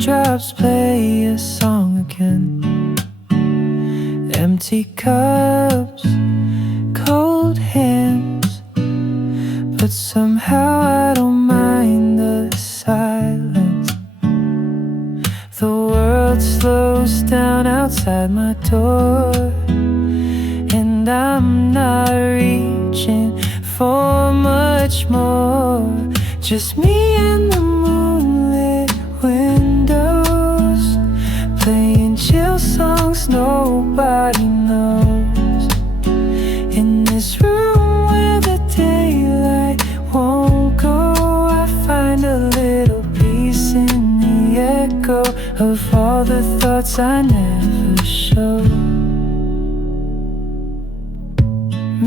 raindrops play a song again. Empty cups, cold hands, but somehow I don't mind the silence. The world slows down outside my door, and I'm not reaching for much more. Just me and the moonlit windows, playing chill songs nobody knows. In this room where the daylight won't go, I find a little peace in the echo of all the thoughts I never show.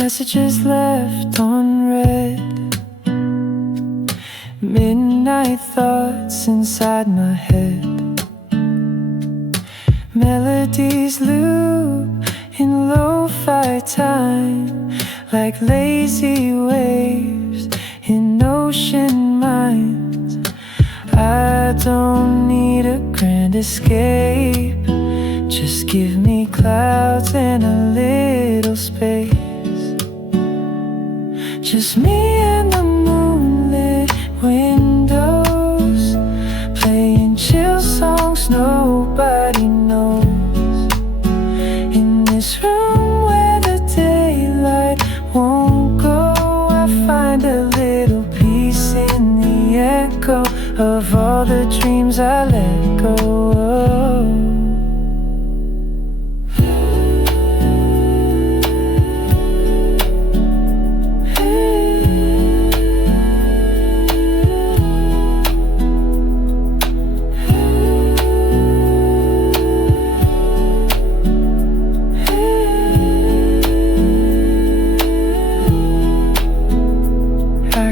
Messages left unread, midnight thoughts inside my head. Melodies loop in lo-fi time, like lazy waves in ocean minds. I don't need a grand escape, just give me clouds and a little space. Just me and the moonlit windows, playing chill songs nobody knows. In this room where the daylight won't go, I find a little peace in the echo of all the dreams I let go of.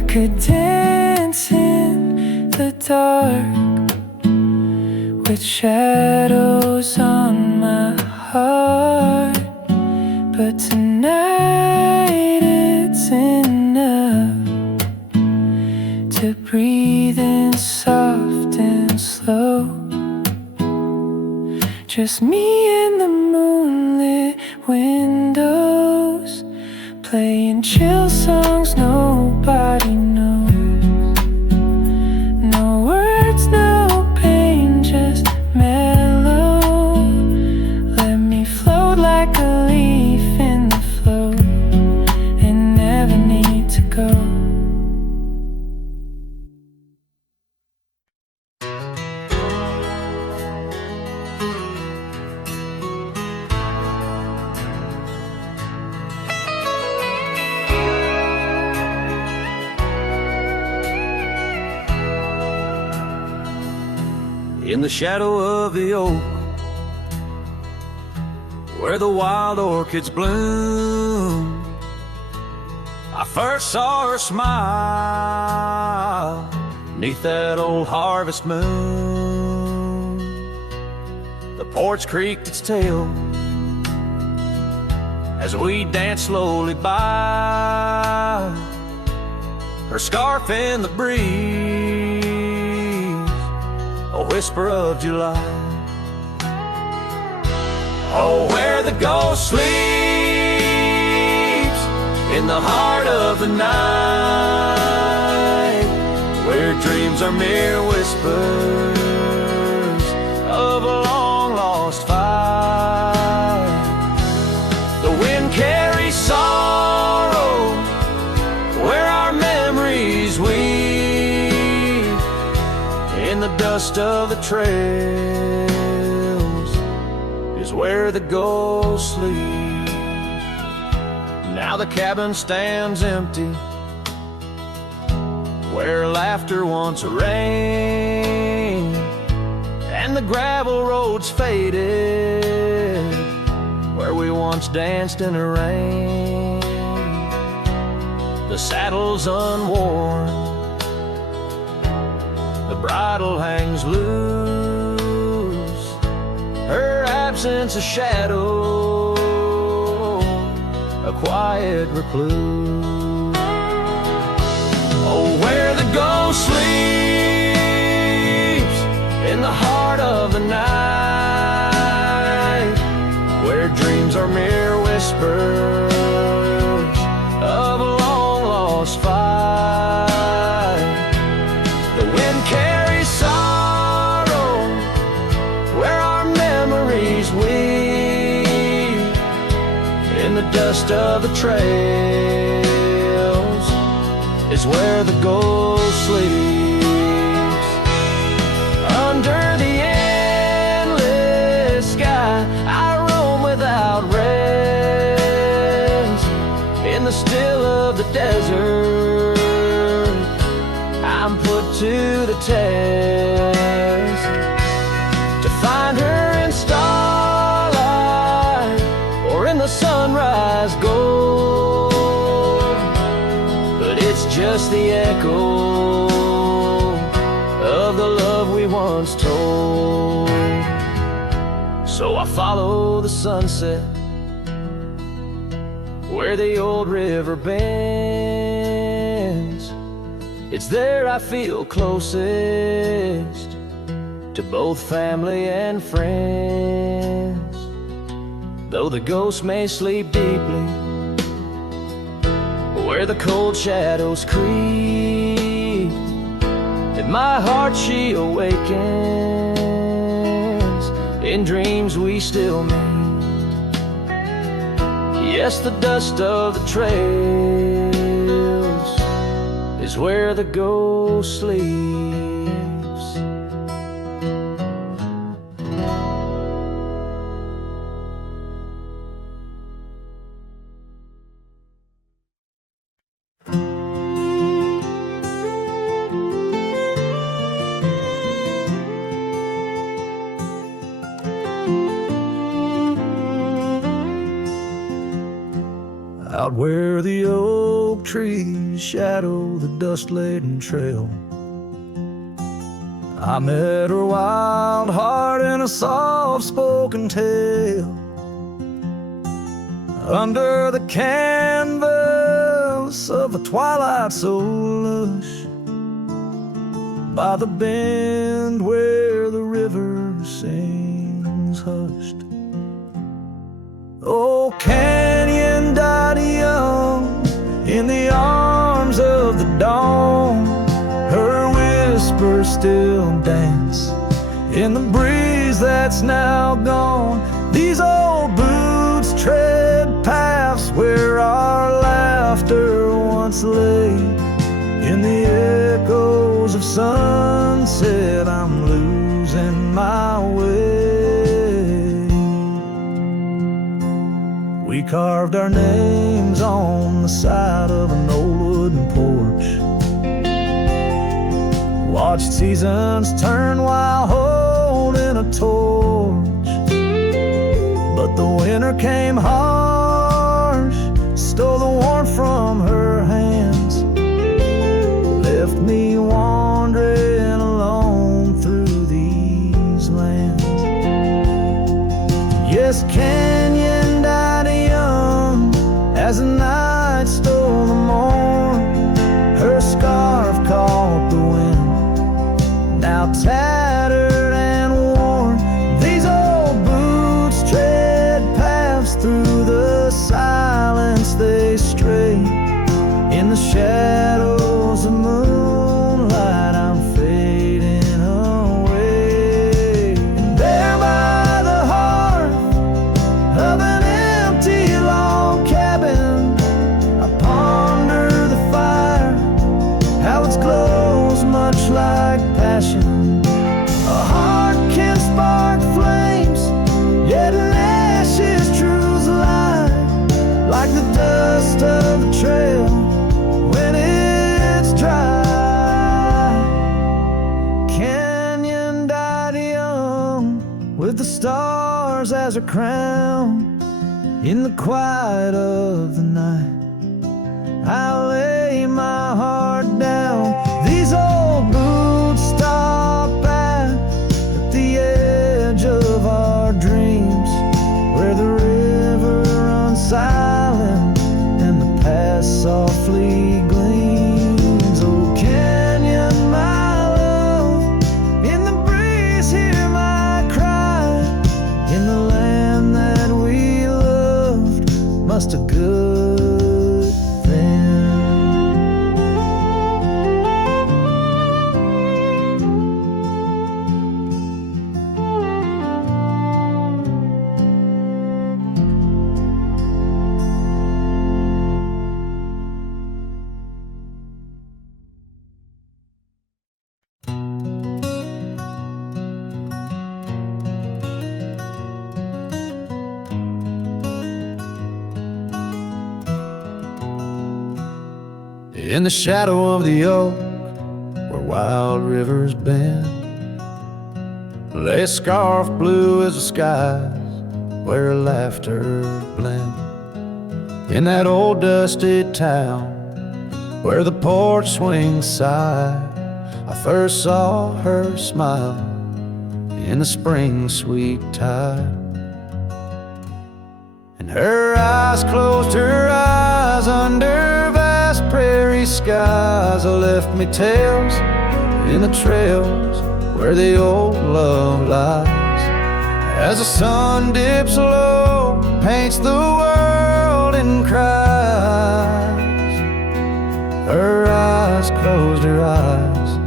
Could dance in the dark with shadows on my heart, but tonight it's enough to breathe in soft and slow. Just me and the moonlit windows, playing chill songs nobody knows. No words, no pain, just mellow. Let me float like a leaf in the flow and never need to go. In the shadow of the oak, where the wild orchids bloom, I first saw her smile 'neath that old harvest moon. The porch creaked its tail as we danced slowly by, her scarf in the breeze, a whisper of July. Oh, where the ghost sleeps in the heart of the night, where dreams are mere whispers of a long-lost fight. The wind carries sorrow where our memories weave, in the dust of the trails is where the ghost sleeps. Now the cabin stands empty, where laughter once reigned, and the gravel roads faded, where we once danced in the rain. The saddle's unworn, the bridle hangs loose, her absence a shadow, a quiet recluse. Oh, where the ghost sleeps in the heart the dust of the trails is where the ghost sleeps. Under the endless sky, I roam without rest. In the still of the desert, I'm put to the test to find her in starlight or in the sunrise gold. But it's just the echo of the love we once told. So I follow the sunset where the old river bends. It's there I feel closest to both family and friends. Though the ghost may sleep deeply where the cold shadows creep, in my heart she awakens. In dreams we still meet. Yes, the dust of the trails is where the ghost sleeps. Out where the oak trees shadow the dust-laden trail, I met her wild heart in a soft-spoken tale. Under the canvas of a twilight so lush, by the bend where the river sings hushed. Oh, canyon died young in the arms of the dawn. Her whispers still dance in the breeze that's now gone. These old boots tread paths where our laughter once lay. In the echoes of sunset, I'm losing my way. We carved our names on the side of an old wooden porch, watched seasons turn while holding a torch. But the winter came harsh, stole the warmth from her hands, left me wandering alone through these lands. Yes, canyon died young as the night stole the morn. Her scarf caught the wind, now tattered and worn. These old boots tread paths through the silence they stray. In the shadows of moonlight, I'm fading away. And there by the hearth of an empty log cabin, I ponder the fire, how its glows much like passion. A heart can spark flames, yet in ashes truths lie, like the dust of the trail when it's dry. Canyon died young with the stars as her crown. In the quiet of the night, I lay my heart down. These old boots stop at the edge of our dreams, where the river runs silent and the past softly gleams. Oh, canyon, my love, in the breeze hear my cry. In the land that we loved, must a good thing. In the shadow of the oak, where wild rivers bend, lay a scarf blue as the skies, where laughter blend. In that old dusty town, where the porch swings sigh, I first saw her smile in the spring sweet tide. And her eyes closed, her eyes under vast prairie skies, left me tales in the trails where the old love lies. As the sun dips low, paints the world in cries, her eyes closed her eyes,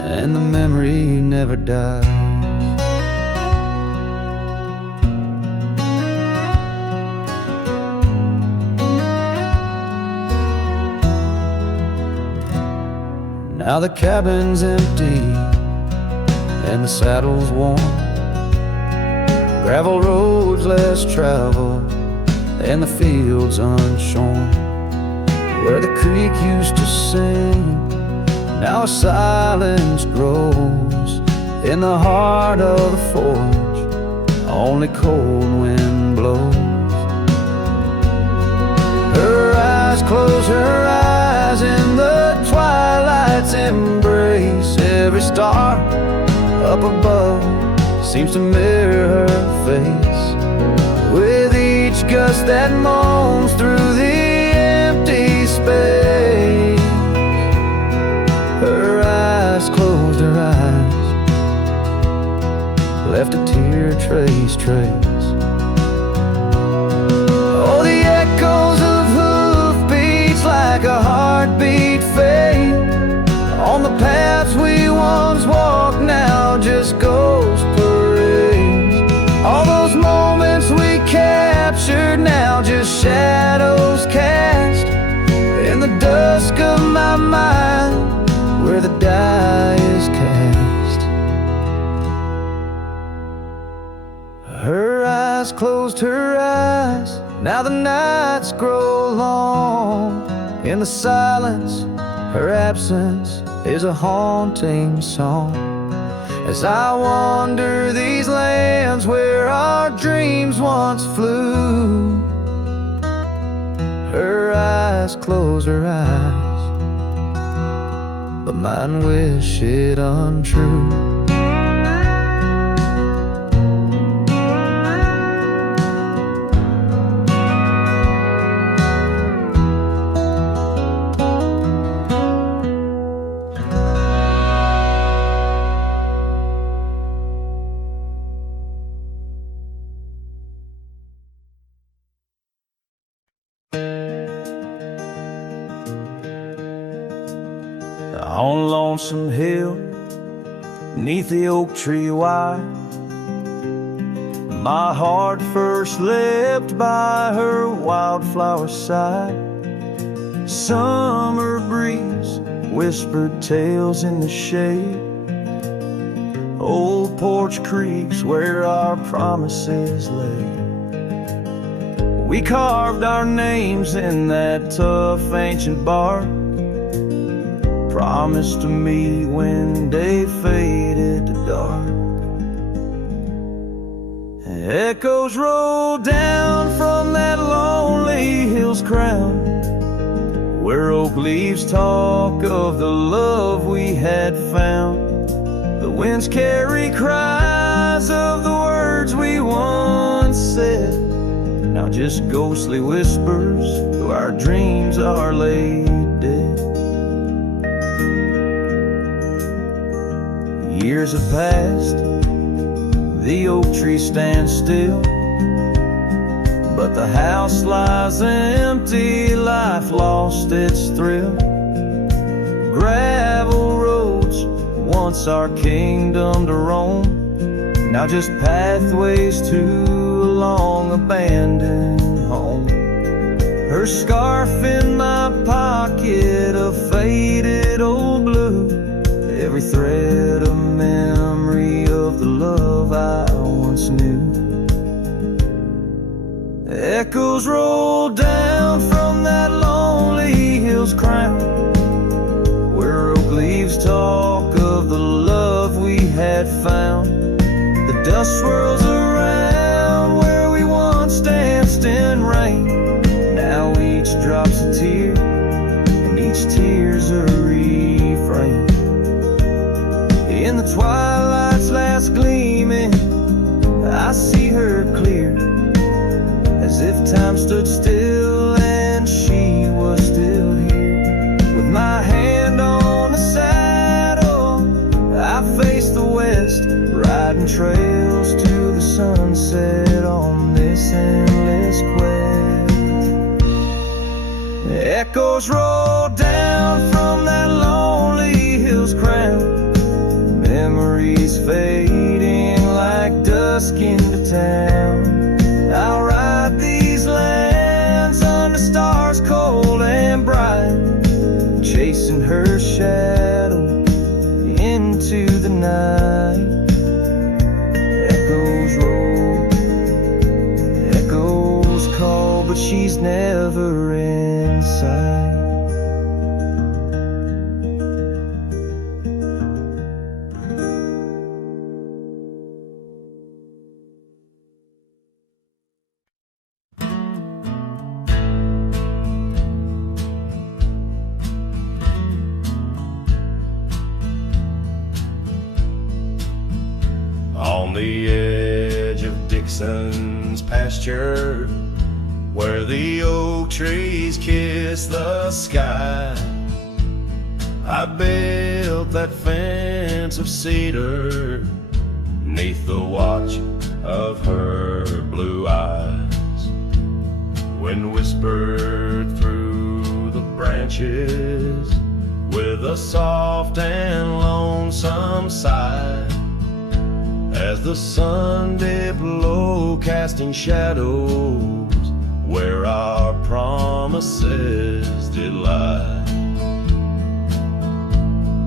and the memory never dies. Now the cabin's empty and the saddle's worn, gravel roads less traveled and the fields unshorn. Where the creek used to sing, now a silence grows. In the heart of the forge, only cold wind blows. Her eyes close, her eyes in the twilight's embrace. Every star up above seems to mirror her face, with each gust that moans through the empty space. Her eyes closed, her eyes left a tear trace. Oh, the echoes of hoofbeats like a heartbeat fade on the paths we once walked, now just ghost parades. All those moments we captured, now just shadows cast in the dusk of my mind, where the die is cast. Her eyes closed, her eyes, now the nights grow long. In the silence, her absence is a haunting song. As I wander these lands where our dreams once flew, her eyes close, her eyes, but mine wish it untrue. On Lonesome Hill, neath the oak tree wide, my heart first leapt by her wildflower side. Summer breeze whispered tales in the shade, old porch creeks where our promises lay. We carved our names in that tough ancient bark, promised to meet when day faded to dark. Echoes roll down from that lonely hill's crown, where oak leaves talk of the love we had found. The winds carry cries of the words we once said, now just ghostly whispers though our dreams are laid dead. Years have passed, the oak tree stands still, but the house lies empty, life lost its thrill. Gravel roads, once our kingdom to roam, now just pathways to a long abandoned home. Her scarf in my pocket, a faded old blue, every thread a memory of the love I once knew. Echoes roll down from that lonely had found. The dust swirls around where we once danced in rain. Now each drop's a tear, and each tear's a refrain. In the twilight's last gleaming, I see her clear, as if time stood still and she was still here. With my hand on the saddle, I face the west, riding trails to the sunset on this endless quest. Echoes roll down from that lonely hill's crown, memories fading like dusk into town. I'll ride these lands under stars cold and bright, chasing her shadow into the night. Echoes roll, echoes call, but she's never in sight. On the edge of Dixon's pasture, where the oak trees kiss the sky, I built that fence of cedar 'neath the watch of her blue eyes. Wind whispered through the branches with a soft and lonesome sigh, as the sun dipped low, casting shadows where our promises did lie.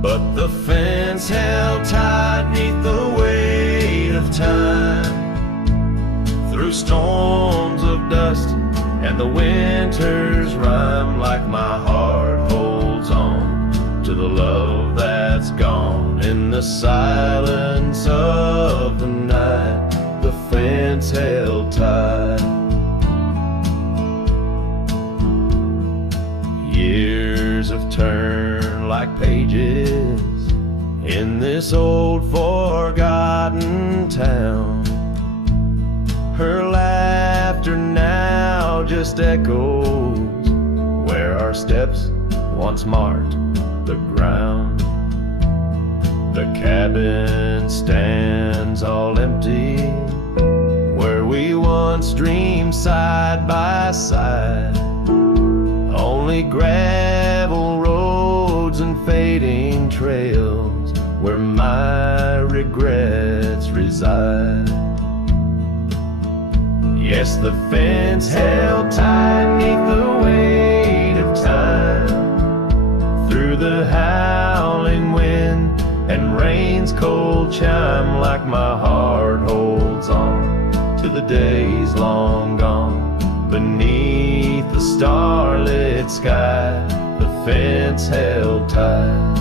But the fence held tight 'neath the weight of time, through storms of dust and the winter's rime. Like my heart holds on to the love that's gone. In the silence of the night, the fence held tight. Years have turned like pages in this old forgotten town. Her laughter now just echoes where our steps once marked the ground. The cabin stands all empty where we once dreamed side by side. Only gravel roads and fading trails where my regrets reside. Yes, the fence held tight 'neath the weight of time, through the howling wind and rain's cold chime. Like my heart holds on to the days long gone. Beneath the starlit sky, the fence held tight.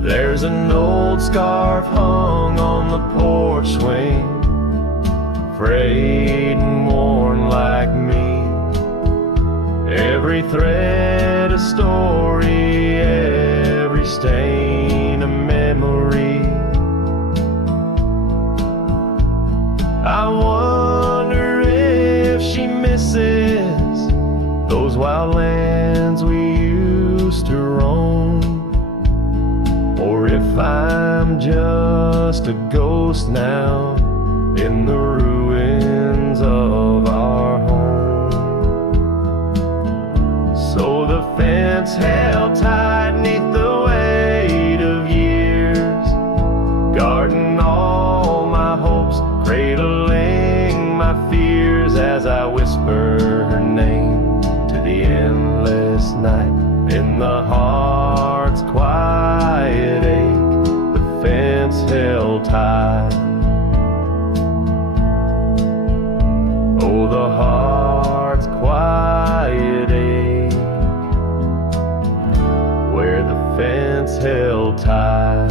There's an old scarf hung on the porch swing, frayed and worn like me. Every thread a story, every stain a memory. I wonder if she misses those wild lands we used to roam, or if I'm just a ghost now in the ruins of our home. So the fence held tight 'neath the weight of years, guarding all my hopes, cradling my fears, as I whisper her name to the endless night. In the heart's quiet ache, the fence held tight. Oh, the heart's quiet ache, fence held tight.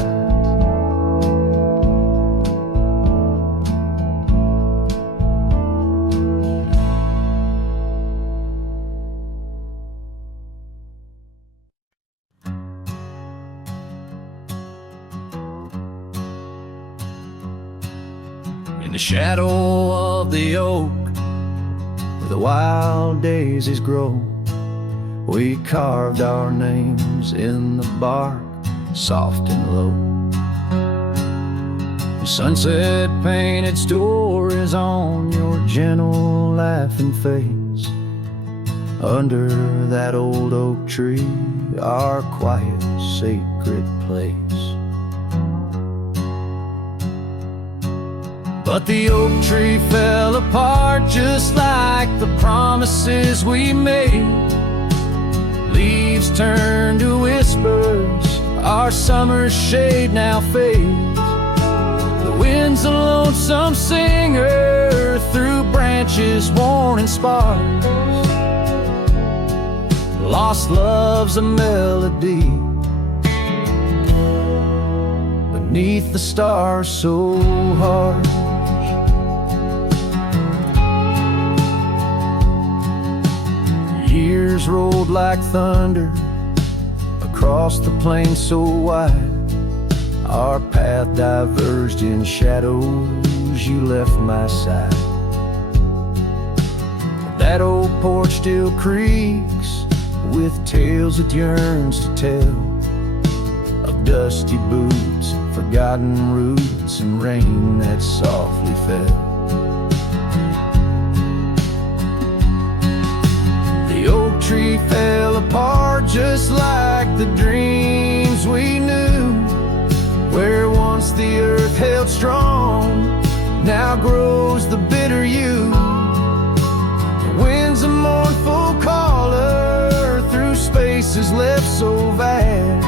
In the shadow of the oak, where the wild daisies grow, we carved our names in the bark, soft and low. The sunset painted stories on your gentle laughing face. Under that old oak tree, our quiet, sacred place. But the oak tree fell apart just like the promises we made. Leaves turned to whispers, our summer's shade now fades. The wind's a lonesome singer through branches worn and sparse. Lost love's a melody beneath the stars so harsh. Years rolled like thunder across the plain so wide. Our path diverged in shadows, you left my side. That old porch still creaks with tales it yearns to tell, of dusty boots, forgotten roots, and rain that softly fell. The oak tree fell apart just like the dreams we knew. Where once the earth held strong, now grows the bitter yew. The wind's a mournful caller through spaces left so vast.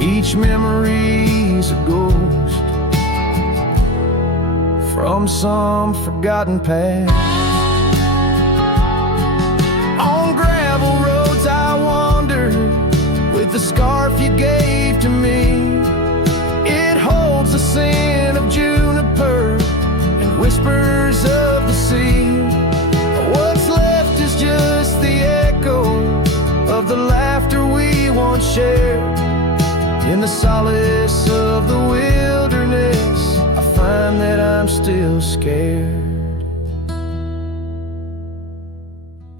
Each memory's a ghost from some forgotten past. The scarf you gave to me, it holds the scent of juniper and whispers of the sea. What's left is just the echo of the laughter we once shared. In the solace of the wilderness, I find that I'm still scared.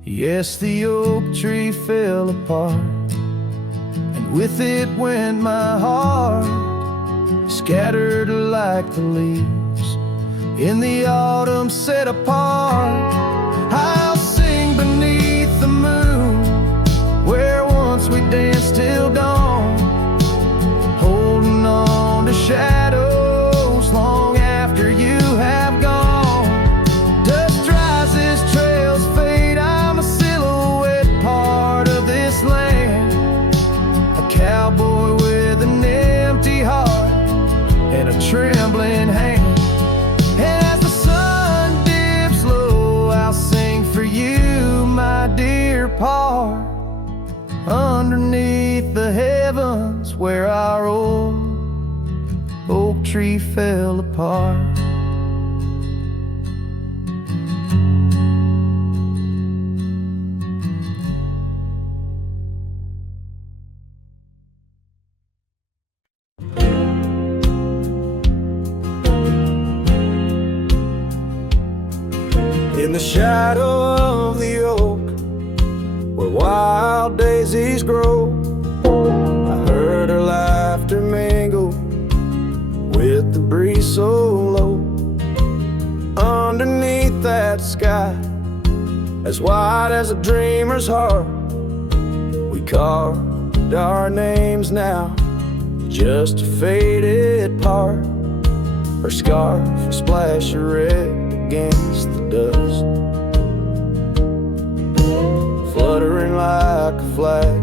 Yes, the oak tree fell apart, with it went my heart, scattered like the leaves in the autumn set apart. I'll sing beneath the moon, where once we danced till dawn, holding on to shadows long after you have gone. Dust dries as trails fade, I'm a silhouette part of this land. Cowboy with an empty heart and a trembling hand. And as the sun dips low, I'll sing for you, my dear part, underneath the heavens where our old oak tree fell apart. In the shadow of the oak, where wild daisies grow, I heard her laughter mingle with the breeze so low. Underneath that sky, as wide as a dreamer's heart, we carved our names now, just a faded part. Her scarf a splash of red against the dust, fluttering like a flag,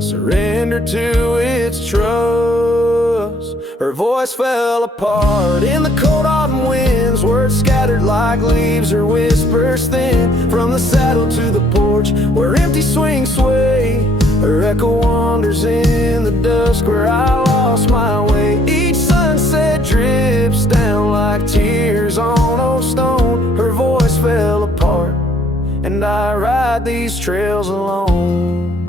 surrender to its trust. Her voice fell apart in the cold autumn winds, words scattered like leaves, her whispers thin, from the saddle to the porch where empty swings sway. Her echo wanders in the dusk where I lost my way. Each sunset drips down like tears on old stone. Her voice fell apart, and I ride these trails alone.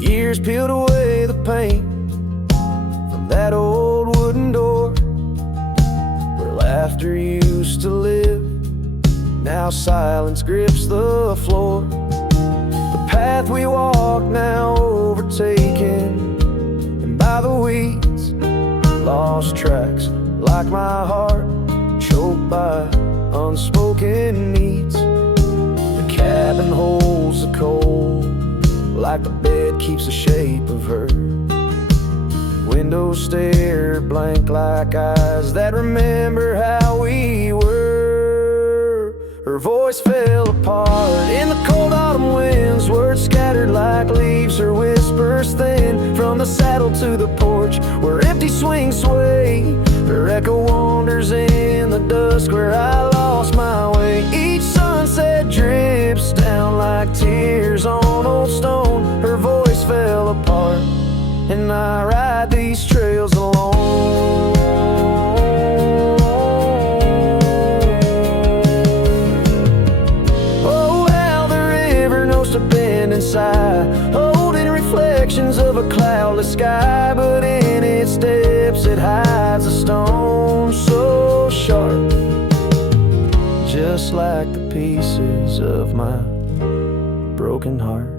Years peeled away the paint from that old wooden door where laughter used to live. Now silence grips the floor. The path we walk now overtaken and by the weeds. Lost tracks like my heart, choked by unspoken needs. The cabin holds the cold like the bed keeps the shape of her. Windows stare blank like eyes that remember how we were. Her voice fell apart in the cold autumn winds. Words scattered like leaves, her whispers thin. From the saddle to the porch where empty swings sway. Her echo wanders in the dusk where I lost my way. Each sunset drips down like tears on old stone. Her voice fell apart, and I ride these trails alone. Oh, how the river knows to bend and sigh, holding reflections of a cloudless sky. But in its depths it hides a stone so sharp, just like the pieces of my broken heart.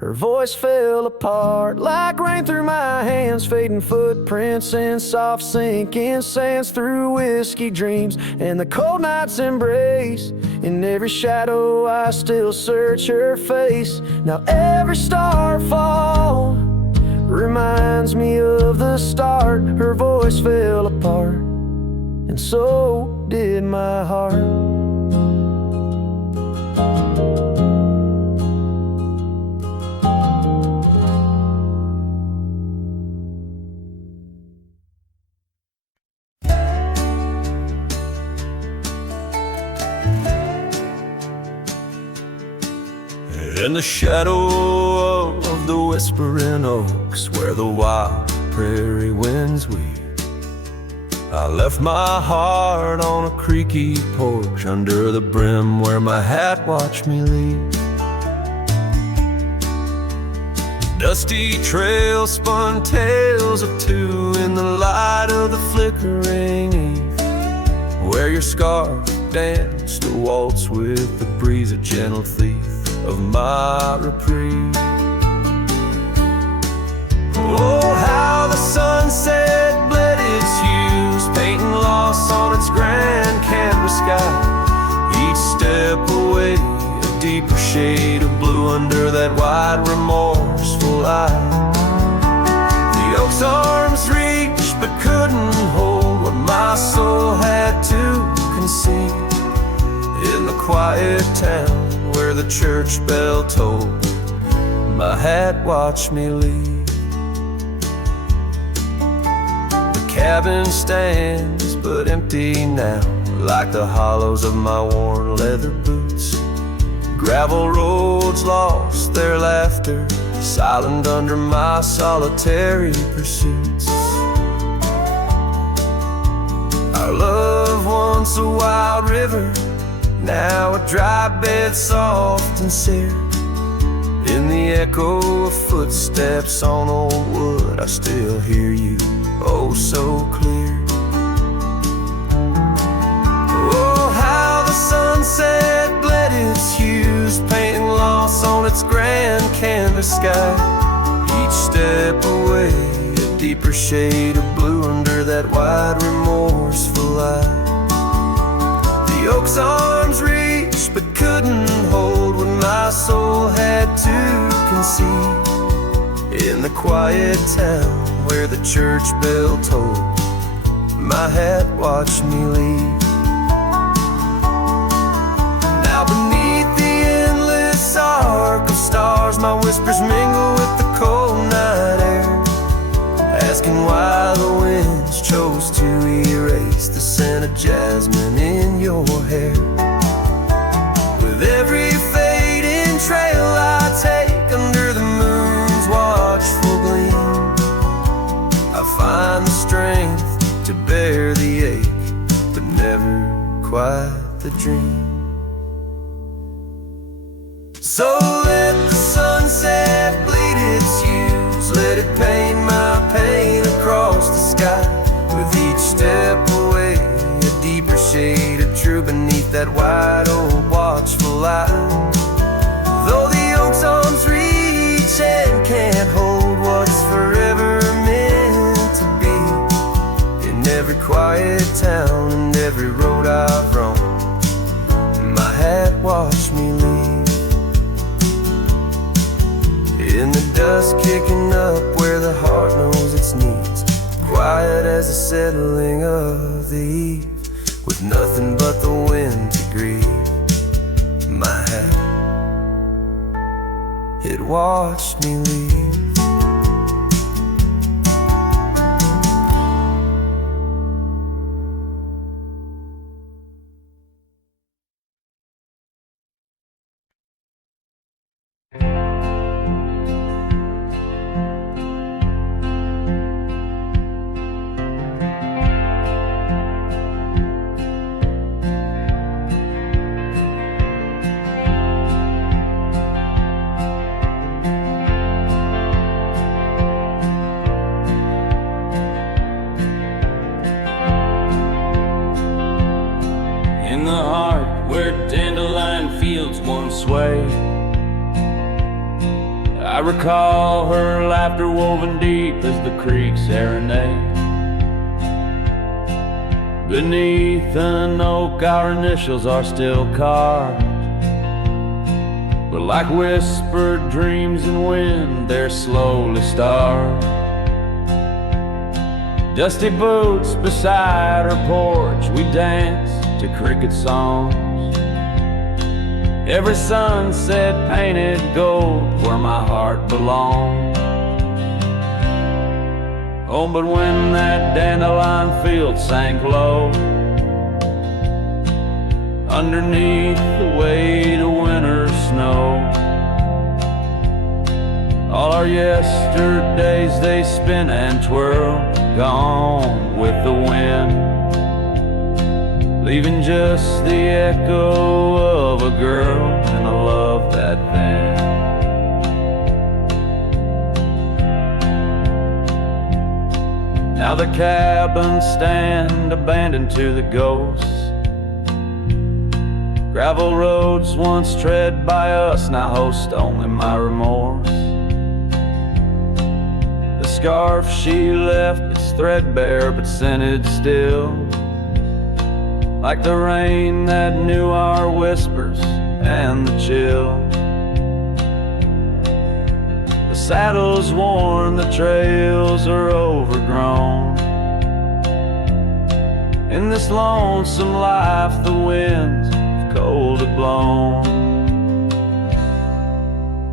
Her voice fell apart like rain through my hands, fading footprints and soft sinking sands through whiskey dreams and the cold night's embrace. In every shadow I still search her face. Now every starfall reminds me of the start. Her voice fell apart, and so did my heart. In the shadow of the whispering oaks, where the wild prairie winds weave, I left my heart on a creaky porch under the brim where my hat watched me leave. Dusty trail spun tales of two in the light of the flickering eve, where your scarf danced a waltz with the breeze, a gentle thief of my reprieve. Oh, how the sunset bled its hues, painting loss on its grand canvas sky. Each step away, a deeper shade of blue under that wide remorseful eye. The oak's arms reached but couldn't hold what my soul had to concede. In the quiet town where the church bell tolled, my hat watched me leave. The cabin stands but empty now, like the hollows of my worn leather boots. Gravel roads lost their laughter, silent under my solitary pursuits. Our love, once a wild river, now a dry bed soft and seared. In the echo of footsteps on old wood, I still hear you, oh so clear. Oh, how the sunset bled its hues, painting loss on its grand canvas sky. Each step away, a deeper shade of blue under that wide remorseful eye. The oak's arms reached but couldn't hold what my soul had to concede. In the quiet town where the church bell tolled, my hat watched me leave. Now beneath the endless arc of stars, my whispers mingle with the cold night air, asking why the winds chose to erase the scent of jasmine in your hair. quite the dream. So let the sunset bleed its hues, let it paint my pain across the sky. With each step away, a deeper shade of true beneath that wide old watchful eye. Though the oak's arms reach and can't hold what's forever meant to be, in every quiet town and every road I've roamed, my hat watched me leave. In the dust kicking up where the heart knows its needs, quiet as the settling of the eve, with nothing but the wind to grieve. My hat, it watched me leave. I recall her laughter woven deep as the creek serenade. Beneath an oak our initials are still carved, but like whispered dreams in wind they're slowly starved. Dusty boots beside her porch, we dance to cricket songs. Every sunset painted gold where my heart belonged. Oh, but when that dandelion field sank low, underneath the weight of winter snow, all our yesterdays they spin and twirl, gone with the wind, leaving just the echo of a girl and a love that thin. Now the cabins stand abandoned to the ghosts. Gravel roads once tread by us now host only my remorse. The scarf she left, it's threadbare but scented still, like the rain that knew our whispers and the chill. The saddle's worn, the trails are overgrown. In this lonesome life the winds have cold have blown.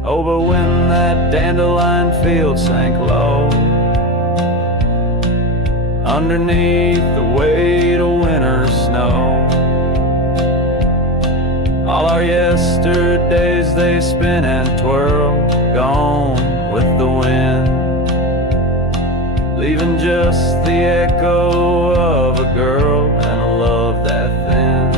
Oh, but when that dandelion field sank low, underneath the weight of winter snow, all our yesterdays they spin and twirl, gone with the wind, leaving just the echo of a girl and a love that thin.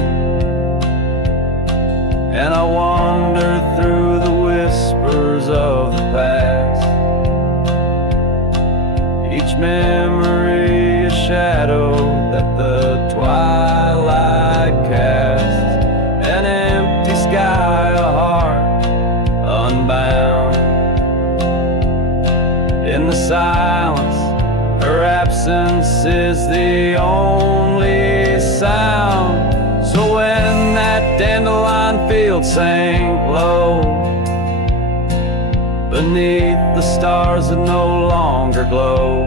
And I wander through the whispers of the past, each memory a shadow that the twilight casts, an empty sky, a heart unbound. In the silence, her absence is the only sound. So when that dandelion field sank low, beneath the stars that no longer glow,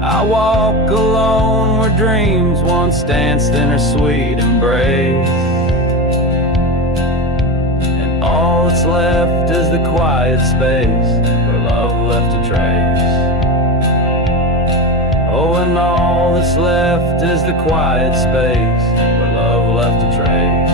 I walk alone where dreams once danced in her sweet embrace, and all that's left is the quiet space where love left a trace. Oh, and all that's left is the quiet space where love left a trace.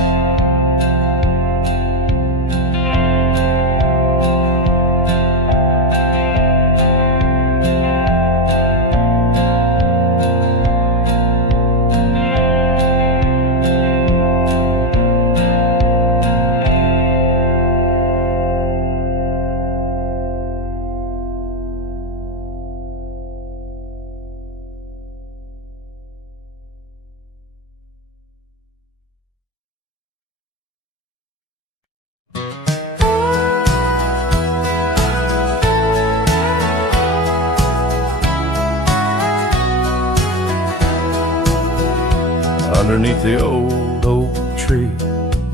beneath the old oak tree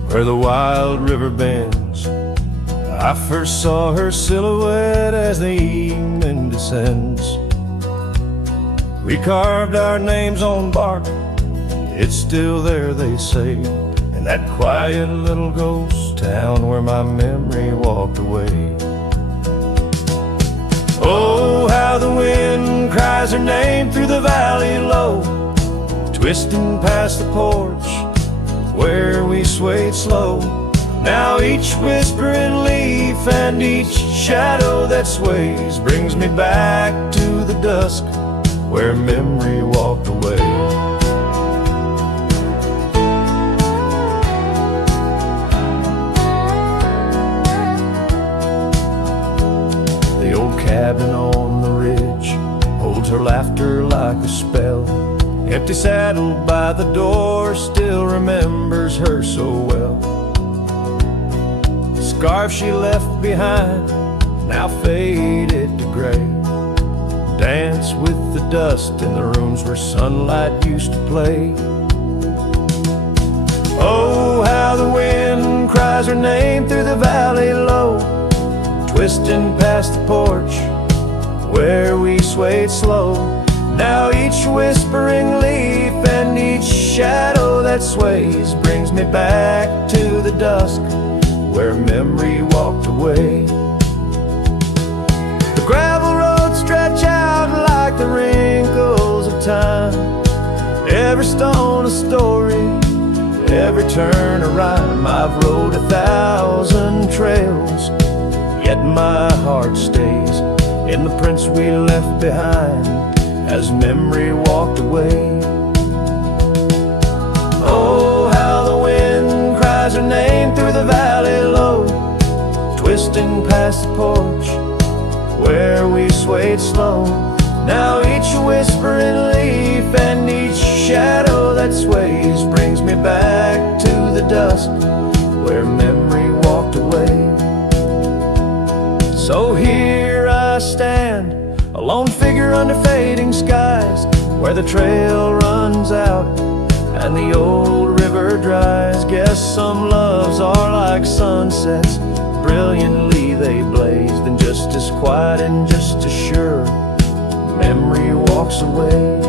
where the wild river bends. I first saw her silhouette as the evening descends. We carved our names on bark, it's still there, they say, in that quiet little ghost town where my memory walked away. Oh, how the wind cries her name through the valley low, twisting past the porch where we swayed slow. Now each whispering leaf and each shadow that sways brings me back to the dusk where memory walked away. The old cabin on the ridge holds her laughter like a spell. Empty saddle by the door still remembers her so well. The scarf she left behind, now faded to gray, dance with the dust in the rooms where sunlight used to play. Oh, how the wind cries her name through the valley low, twisting past the porch where we swayed slow. Now each whispering leaf and each shadow that sways brings me back to the dusk where memory walked away. The gravel roads stretch out like the wrinkles of time, every stone a story, every turn a rhyme. I've rode 1,000 trails, yet my heart stays in the prints we left behind as memory walked away. Oh, how the wind cries her name through the valley low, twisting past the porch where we swayed slow. Now each whispering leaf and each shadow that sways brings me back to the dusk where memory walked away. So here I stand, a lone figure under fading skies, where the trail runs out and the old river dries. Guess some loves are like sunsets, brilliantly they blaze, then just as quiet and just as sure memory walks away.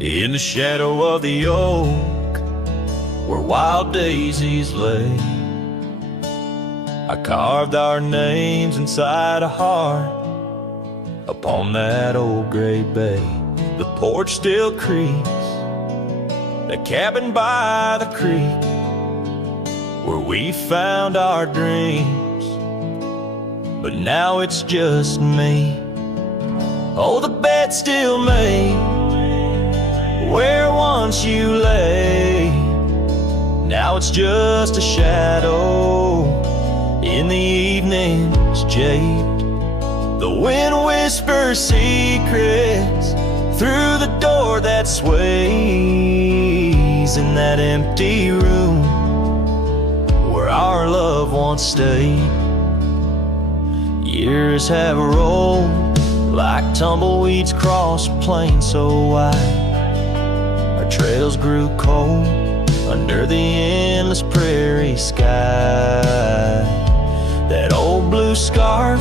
In the shadow of the oak, where wild daisies lay, I carved our names inside a heart upon that old gray bay. The porch still creaks, the cabin by the creek, where we found our dreams, but now it's just me. Oh, the bed's still made where once you lay, now it's just a shadow in the evening's jade. The wind whispers secrets through the door that sways in that empty room where our love once stayed. Years have rolled like tumbleweeds across a plain so wide. Our trails grew cold under the endless prairie sky. That old blue scarf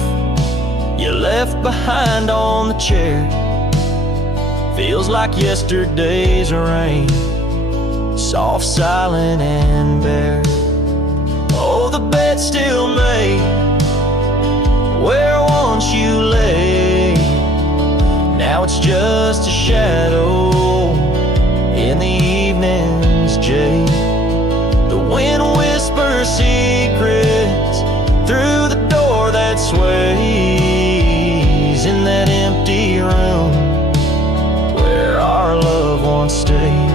you left behind on the chair feels like yesterday's rain, soft, silent, and bare. Oh, the bed's still made where once you lay, now it's just a shadow in the evening's jade. The wind whispers secrets through the door that sways in that empty room where our love once stayed.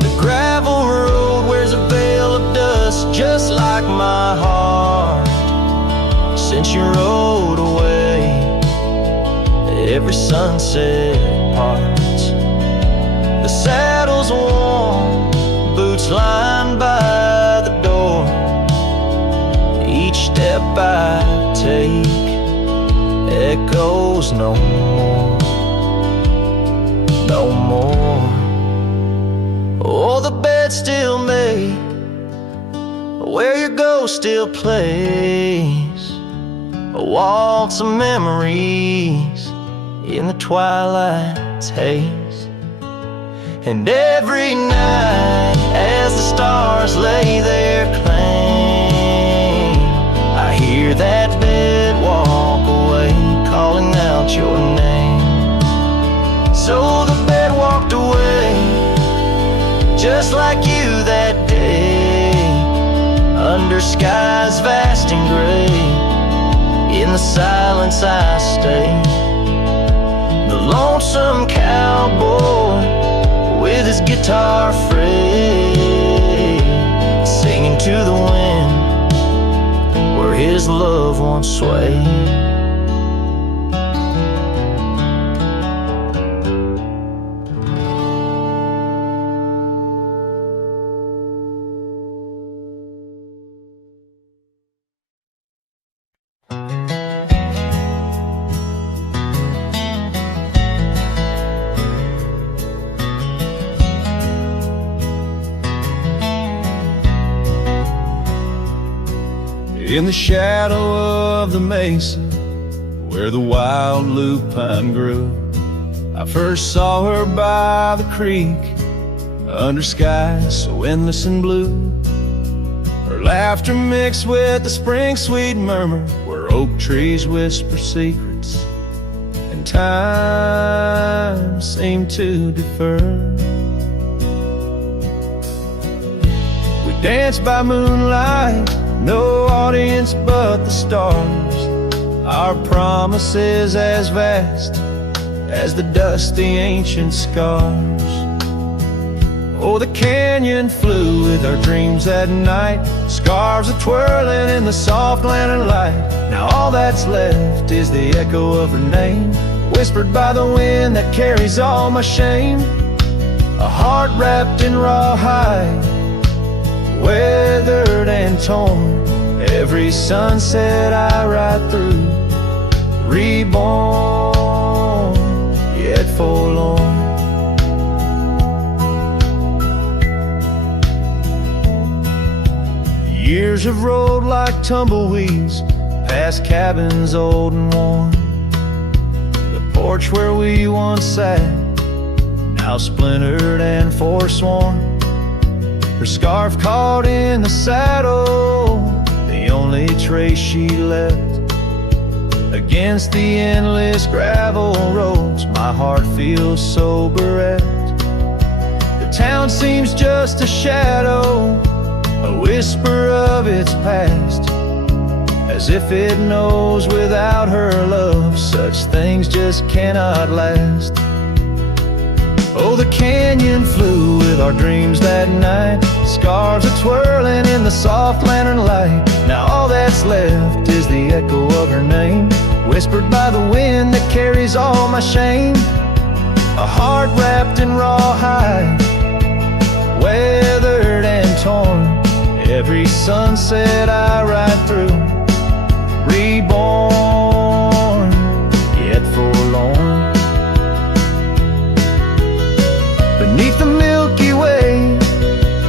The gravel road wears a veil of dust just like my heart since you rode away. every sunset parts. The saddle's warm, boots lined by the door. Each step I take echoes no more, no more. Oh, the bed still made, where your ghost still plays a waltz of memories in the twilight's haze. And every night as the stars lay their claim, I hear that bed walk away, calling out your name. So the bed walked away, just like you that day, under skies vast and gray. In the silence I stay, the lonesome cowboy with his guitar frayed, singing to the wind where his love once swayed. In the shadow of the mesa, where the wild lupine grew, I first saw her by the creek, under skies so endless and blue. Her laughter mixed with the spring sweet murmur, where oak trees whisper secrets, and time seemed to defer. We danced by moonlight, no audience but the stars, our promises as vast as the dusty ancient scars. Oh, the canyon flew with our dreams that night, scarves are twirling in the soft lantern light. Now all that's left is the echo of her name, whispered by the wind that carries all my shame. A heart wrapped in rawhide, weathered and torn, every sunset I ride through, reborn, yet forlorn. Years have rolled like tumbleweeds, past cabins old and worn. The porch where we once sat, now splintered and forsworn. Her scarf caught in the saddle, the only trace she left. Against the endless gravel roads, my heart feels so bereft. The town seems just a shadow, a whisper of its past, as if it knows without her love such things just cannot last. Oh, the canyon flew with our dreams that night, scarves are twirling in the soft lantern light. Now all that's left is the echo of her name, whispered by the wind that carries all my shame. A heart wrapped in rawhide, weathered and torn, every sunset I ride through, reborn, yet forlorn. Beneath the Milky Way,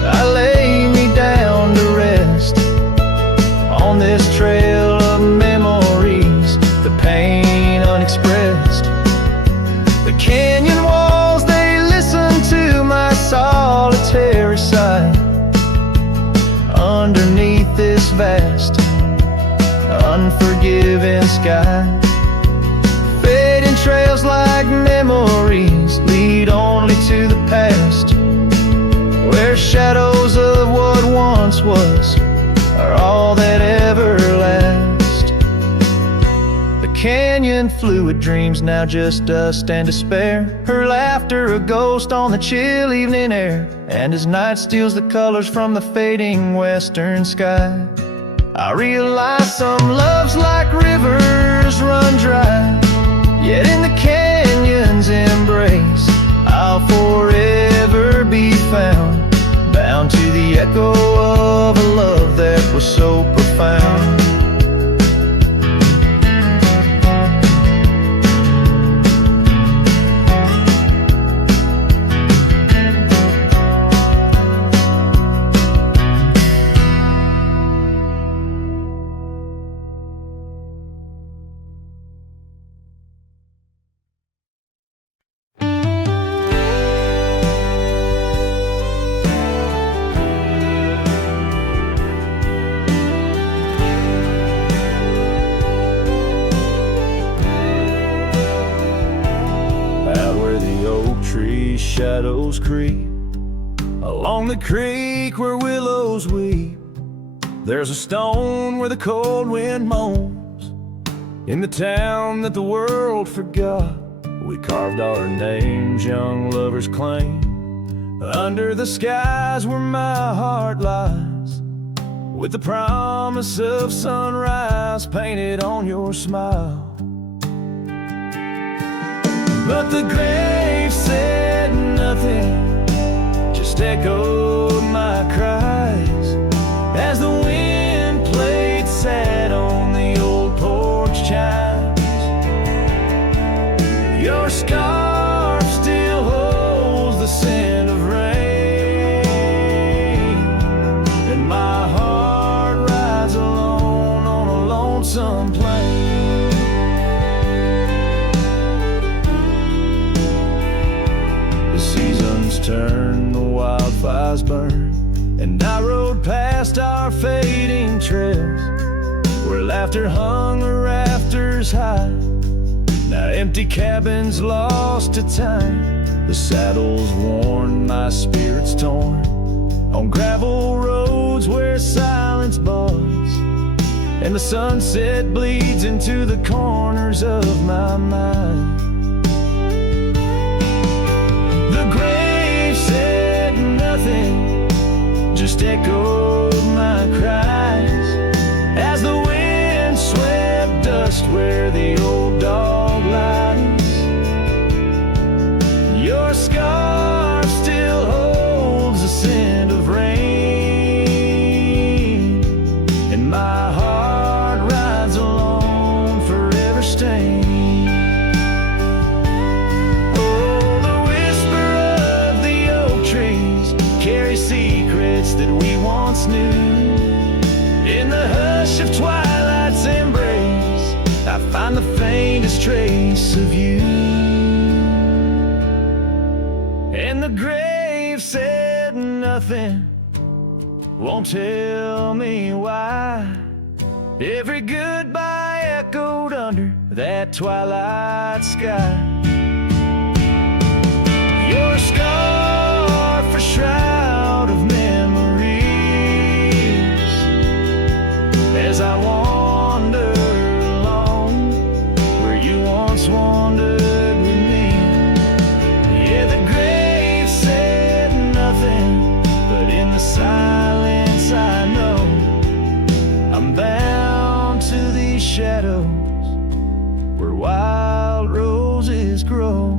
I lay me down to rest, on this trail of memories, the pain unexpressed. The canyon walls, they listen to my solitary sigh, underneath this vast, unforgiving sky. Fading trails like memories lead only to the past, where shadows of what once was are all that ever last. The canyon flew with dreams, now just dust and despair, her laughter a ghost on the chill evening air. And as night steals the colors from the fading western sky, I realize some loves like rivers run dry, yet in the canyon echo of a love that was so profound. Shadows creep along the creek where willows weep. There's a stone where the cold wind moans. In the town that the world forgot, we carved our names, young lovers claim. Under the skies where my heart lies, with the promise of sunrise painted on your smile. But the grave said nothing, just echoed my cries as the wind played sad on the old porch chimes. Your scarf still holds the scent of rain, and my heart rides alone on a lonesome plain. Turn, the wildfires burn, and I rode past our fading trails where laughter hung the rafters high. Now empty cabins lost to time, the saddles worn, my spirits torn, on gravel roads where silence buds, and the sunset bleeds into the corners of my mind. Said nothing, just echoed my cries as the wind swept dust where the old dog lies. Your scarf still holds the scent of rain, and my heart rides alone, forever stained. Secrets that we once knew. In the hush of twilight's embrace, I find the faintest trace of you. And the grave said nothing, won't tell me why. Every goodbye echoed under that twilight sky. Your scarf a shroud of memories as I wander alone where you once wandered with me. Yeah, the grave said nothing, but in the silence I know I'm bound to these shadows where wild roses grow.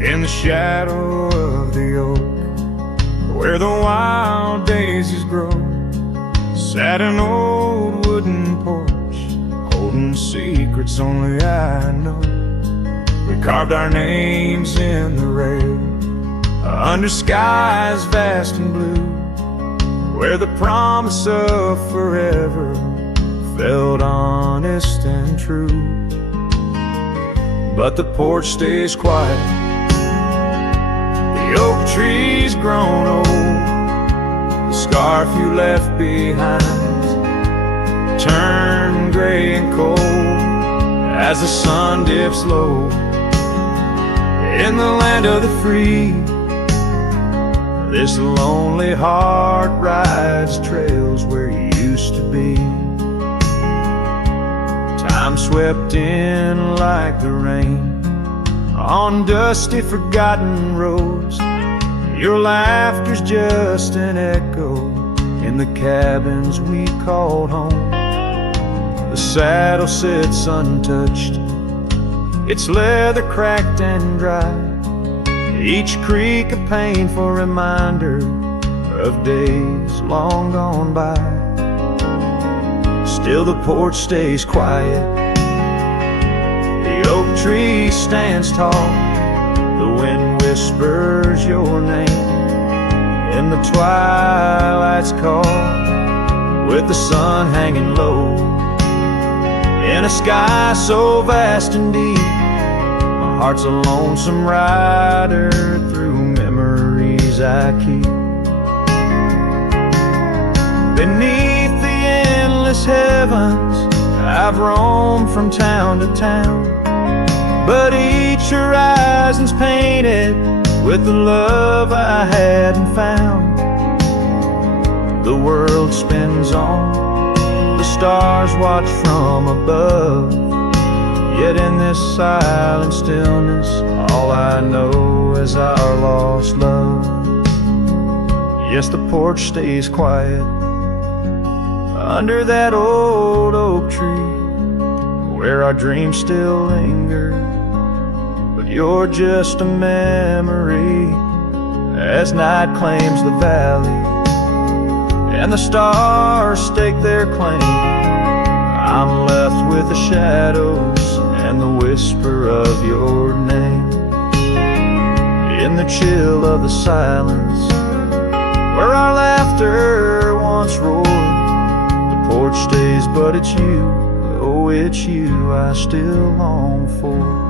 In the shadow of the oak, where the wild daisies grow, sat an old wooden porch, holding secrets only I know. We carved our names in the rail, under skies vast and blue, where the promise of forever felt honest and true. But the porch stays quiet, the oak tree's grown old, the scarf you left behind turned gray and cold as the sun dips low. in the land of the free. This lonely heart rides trails where you used to be. Time swept in like the rain on dusty forgotten roads. Your laughter's just an echo in the cabins we called home. The saddle sits untouched, its leather cracked and dry, each creak a painful reminder of days long gone by. Still the porch stays quiet, the oak tree stands tall, the wind whispers your name in the twilight's call, with the sun hanging low in a sky so vast and deep. My heart's a lonesome rider through memories I keep. Beneath the endless heavens I've roamed from town to town, but each horizon's painted with the love I hadn't found. The world spins on, the stars watch from above, yet in this silent stillness all I know is our lost love. Yes, the porch stays quiet under that old oak tree where our dreams still linger, but you're just a memory as night claims the valley and the stars stake their claim. I'm left with the shadows and the whisper of your name in the chill of the silence where our laughter once roared. The porch stays, but it's you, oh it's you I still long for.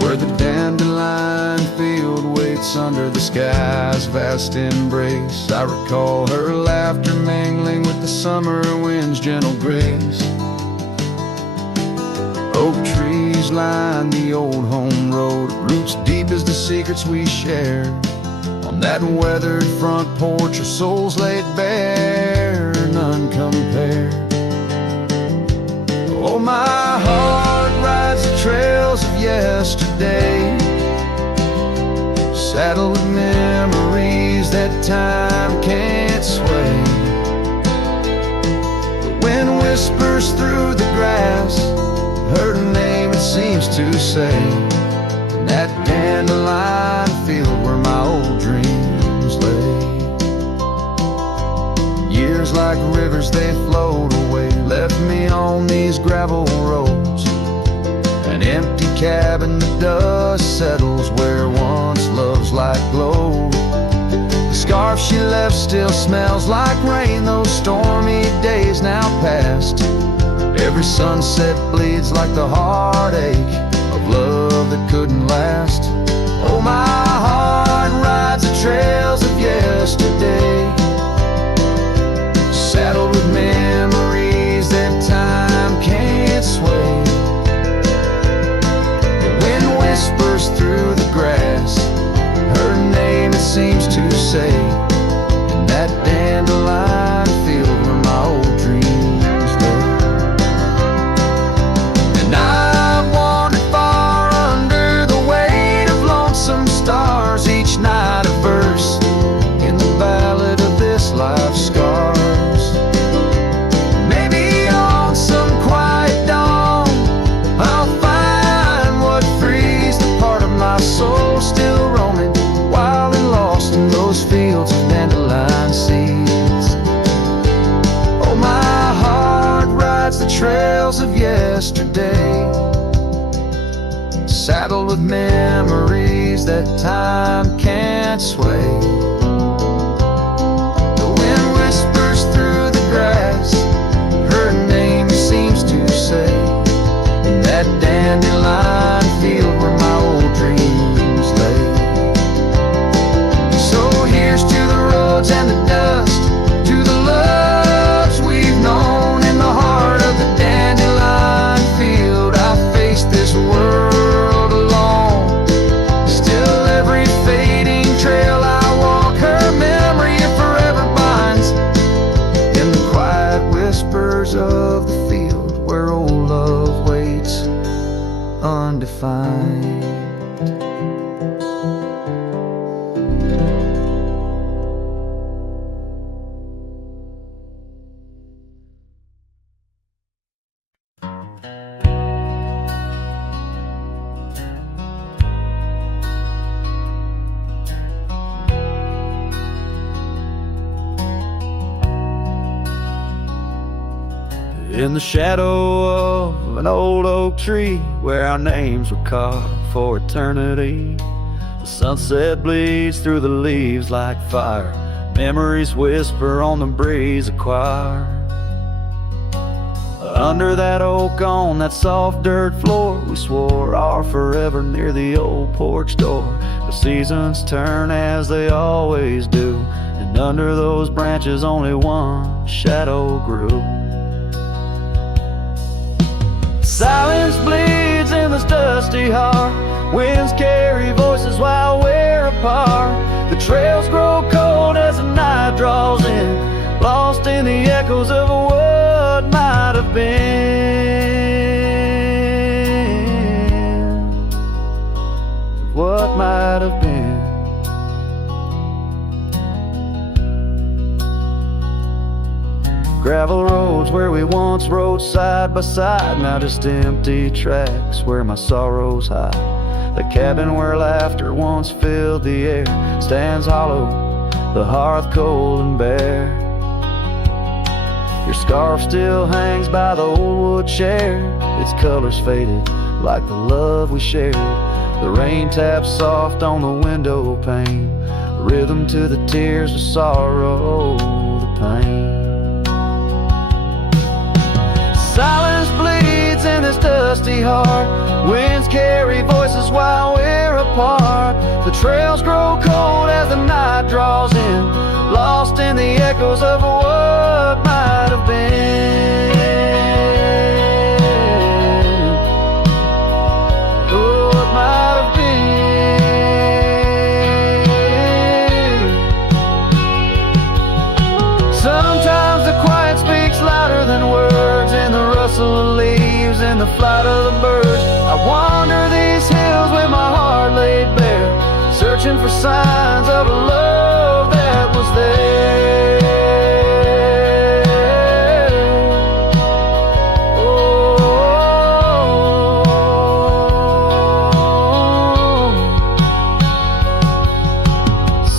Where the dandelion field waits under the sky's vast embrace, I recall her laughter mingling with the summer wind's gentle grace. Oak trees line the old home road, roots deep as the secrets we shared. On that weathered front porch, our souls laid bare, none compared. Oh, my heart rides the trails of yesterday, saddled with memories that time can't sway. The wind whispers through the grass, her name it seems to say, in that dandelion field where my old dreams lay. Years like rivers they flowed away, left me on these gravel roads, an empty cabin, the dust settles where once love's light glowed. The scarf she left still smells like rain, those stormy days now past. Every sunset bleeds like the heartache of love that couldn't last. Oh, my heart rides the trails of yesterday, saddled with memories that time can't sway. The wind whispers through the grass, her name it seems to say, in that dandelion field where my old dreams lay. And I've wandered far under the weight of lonesome stars, each night a verse in the ballad of this life's scars. Maybe on some quiet dawn I'll find what frees the part of my soul still roaming wild and lost in those fields of dandelion seeds. Oh, my heart rides the trails of yesterday, saddled with memories that time can't sway. The wind whispers through the grass, her name seems to say, in that dandelion field where my old dreams borders of the field where old love waits undefined. In the shadow of an old oak tree where our names were carved for eternity, the sunset bleeds through the leaves like fire. Memories whisper on the breeze of choir. Under that oak on that soft dirt floor, we swore our forever near the old porch door. The seasons turn as they always do, and under those branches only one shadow grew. Silence bleeds in this dusty heart. Winds carry voices while we're apart. The trails grow cold as the night draws in, lost in the echoes of what might have been. What might have been. Gravel roads where we once rode side by side, now just empty tracks where my sorrows hide. The cabin where laughter once filled the air stands hollow, the hearth cold and bare. Your scarf still hangs by the old wood chair, its colors faded like the love we shared. The rain taps soft on the window pane, rhythm to the tears of sorrow, the pain. Silence bleeds in this dusty heart. Winds carry voices while we're apart. The trails grow cold as the night draws in, lost in the echoes of what might have been. Oh, what might have been. Sometimes the quiet speaks louder than words, in the rustle of leaves and the flight of the birds. I wander these hills with my heart laid bare, searching for signs of a love that was there. Oh.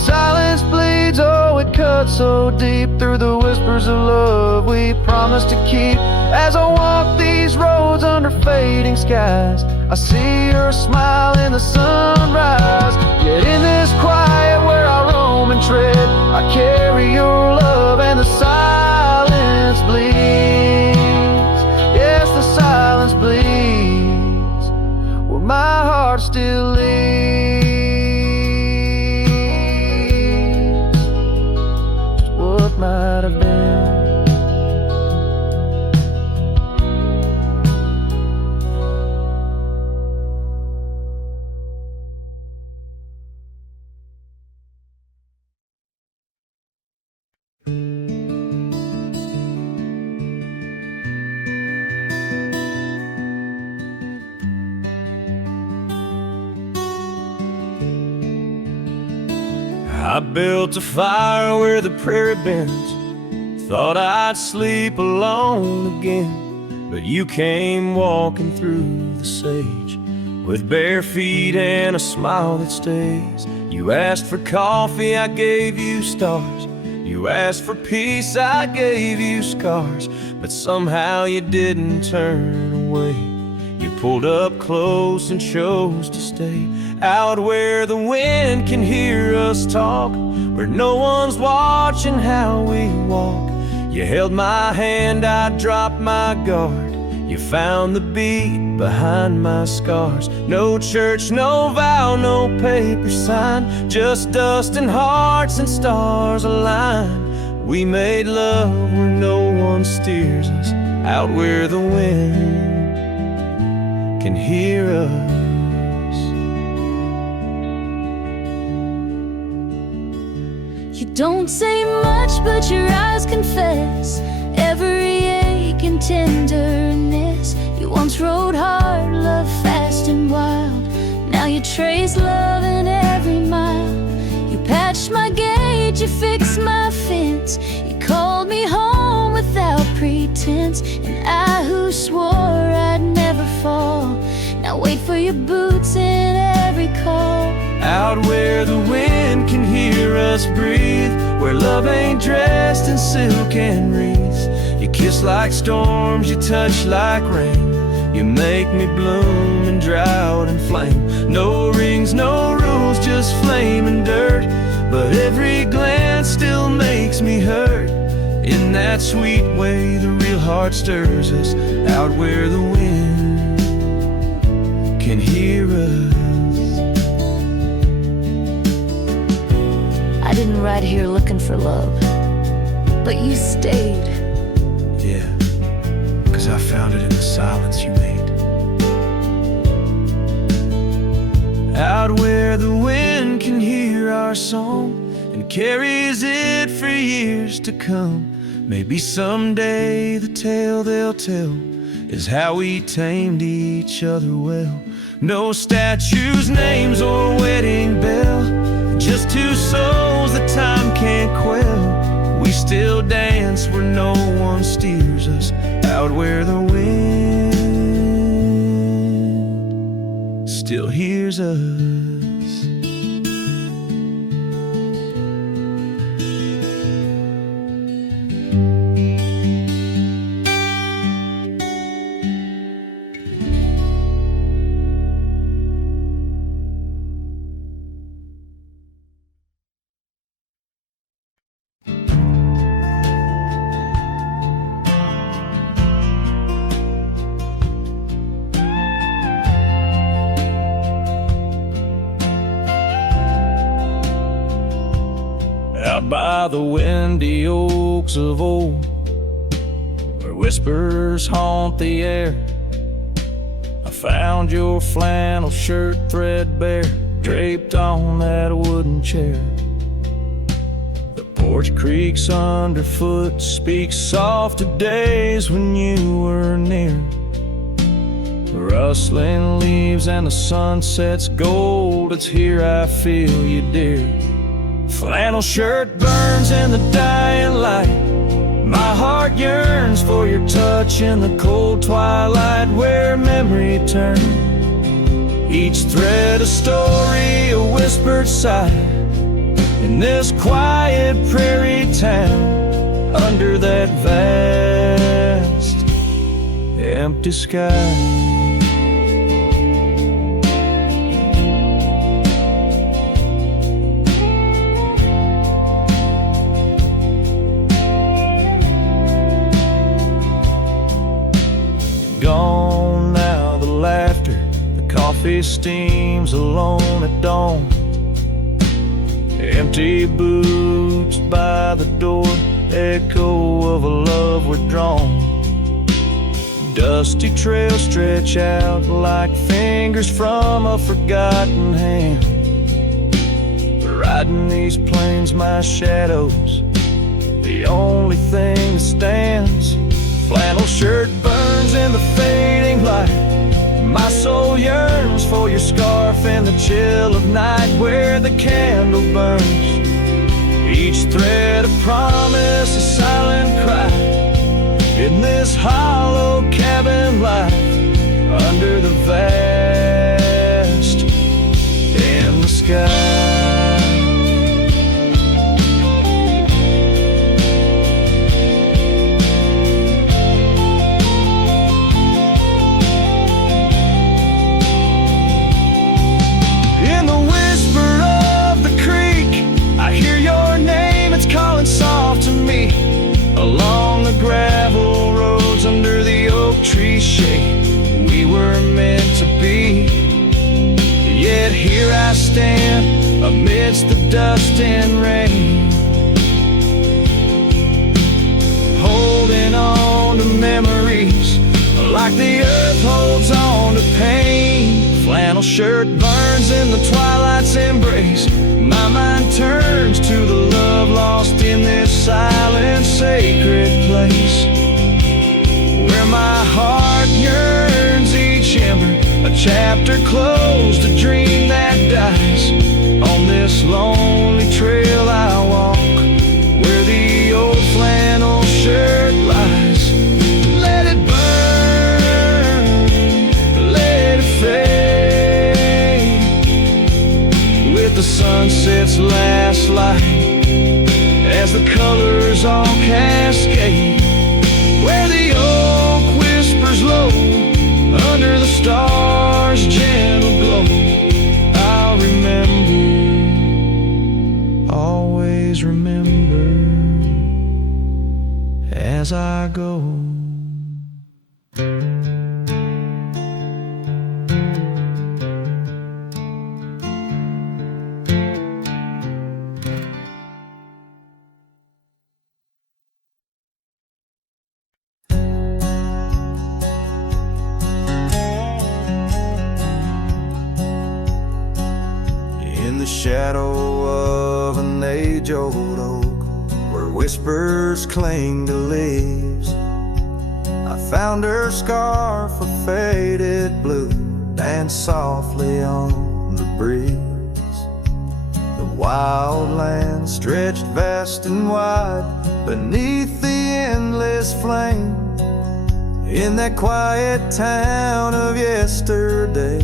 Silence bleeds, oh, it cuts so deep through the whispers of love we promised to keep. As I walk these roads under fading skies, I see your smile in the sunrise. Yet in this quiet where I roam and tread, I carry your love and the silence bleeds. Yes, the silence bleeds where my heart still leaves. Just what might have been. I built a fire where the prairie bends, thought I'd sleep alone again. But you came walking through the sage with bare feet and a smile that stays. You asked for coffee, I gave you stars. You asked for peace, I gave you scars. But somehow you didn't turn away. You pulled up close and chose to stay out where the wind can hear us talk, where no one's watching how we walk. You held my hand, I dropped my guard. You found the beat behind my scars. No church, no vow, no paper sign, just dust and hearts and stars align. We made love where no one steers us, out where the wind can hear us. You don't say much, but your eyes confess every ache trace love in every mile. You patched my gate, you fixed my fence. You called me home without pretense. And I who swore I'd never fall, now wait for your boots in every call. Out where the wind can hear us breathe, where love ain't dressed in silk and wreaths. You kiss like storms, you touch like rain. You make me bloom in drought and flame. No rings, no rules, just flame and dirt. But every glance still makes me hurt. In that sweet way the real heart stirs us, out where the wind can hear us. I didn't ride here looking for love, but you stayed. Yeah, 'cause I found it in the silence you made. Out where the wind can hear our song and carries it for years to come. Maybe someday the tale they'll tell is how we tamed each other well. No statues, names, or wedding bell, just two souls that time can't quell. We still dance where no one steers us, out where the wind still hears us. Out by the windy oaks of old, where whispers haunt the air, I found your flannel shirt threadbare, draped on that wooden chair. The porch creaks underfoot, speaks soft of days when you were near. The rustling leaves and the sunset's gold, it's here I feel you, dear. Flannel shirt burns in the dying light. My heart yearns for your touch in the cold twilight, where memory turns. Each thread a story, a whispered sigh. In this quiet prairie town, under that vast empty sky. Gone now the laughter, the coffee steams alone at dawn. Empty boots by the door, echo of a love withdrawn. Dusty trails stretch out like fingers from a forgotten hand. Riding these plains, my shadow's the only thing that stands. Flannel shirt burns in the fading light. My soul yearns for your scarf in the chill of night, where the candle burns. Each thread a promise, a silent cry. In this hollow cabin life, under the vast in the sky. Soft to me along the gravel roads under the oak tree shade. We were meant to be. Yet here I stand amidst the dust and rain, holding on to memories like the earth holds on to pain. Flannel shirt burns in the twilight's embrace. My mind turns to the love lost in this silent, sacred place, where my heart yearns each ember, a chapter closed, a dream that lonely trail I walk, where the old flannel shirt lies. Let it burn, let it fade, with the sunset's last light, as the colors all cascade, where the oak whispers low under the stars' gentle glow. I'll remember, always remember, as I go. In the shadow of an age-old oak, where whispers cling to leaves, I found her scarf of faded blue, danced softly on the breeze. The wild land stretched vast and wide beneath the endless flame. In that quiet town of yesterdays,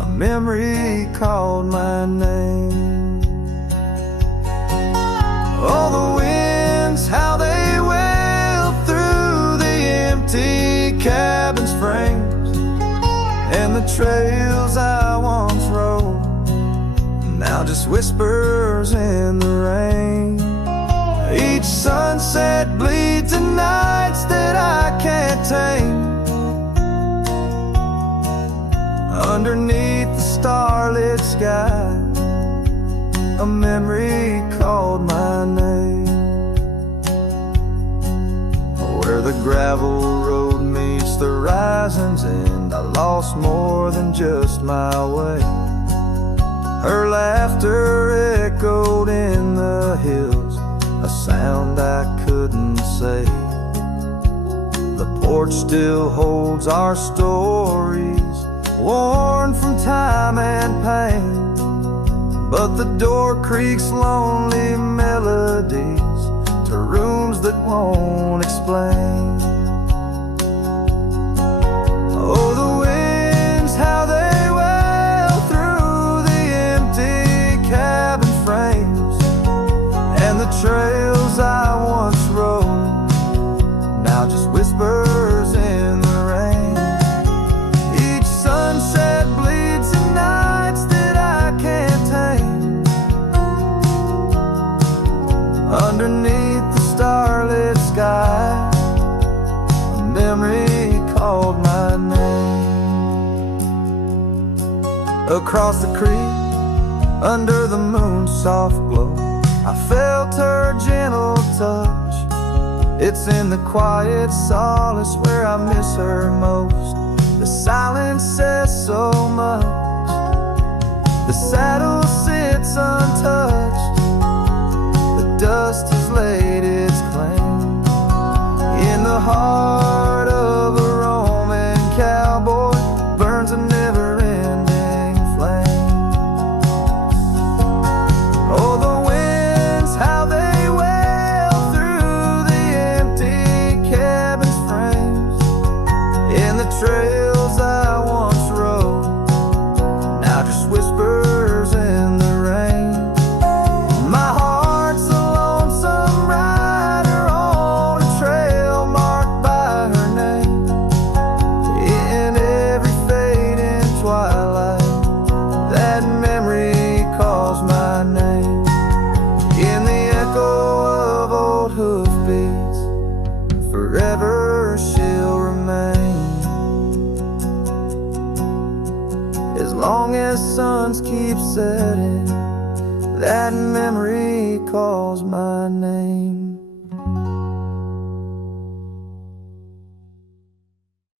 a memory called my name. Oh, the winds, how they wail through the empty cabin's frames, and the trails I once rode, now just whispers in the rain. Each sunset bleeds in nights that I can't tame. Underneath the starlit sky, a memory called my name. Where the gravel road meets the horizon's end, I lost more than just my way. Her laughter echoed in the hills, a sound I couldn't say. The porch still holds our stories, worn from time and pain, but the door creaks lonely melodies to rooms that won't explain. Oh, the winds, how they wail through the empty cabin frames, and the trails I once rode, now just whispers in the rain. Each sunset bleeds in nights that I can't tame. Underneath the starlit sky, a memory called my name. Across the creek, under the moon's soft glow, I felt her gentle touch. It's in the quiet solace where I miss her most. The silence says so much. The saddle sits untouched. The dust has laid its claim. In the heart of a Roman cowboy burns a never-ending flame. Oh, the winds, how they wail through the empty cabin's frames, in the trails I once rode, now just whispers in the rain. My heart's a lonesome rider on a trail marked by her name. In every fading twilight, that memory calls my name. In the echo of old hoofbeats, forever she'll remain. As long as suns keep setting, that memory calls my name.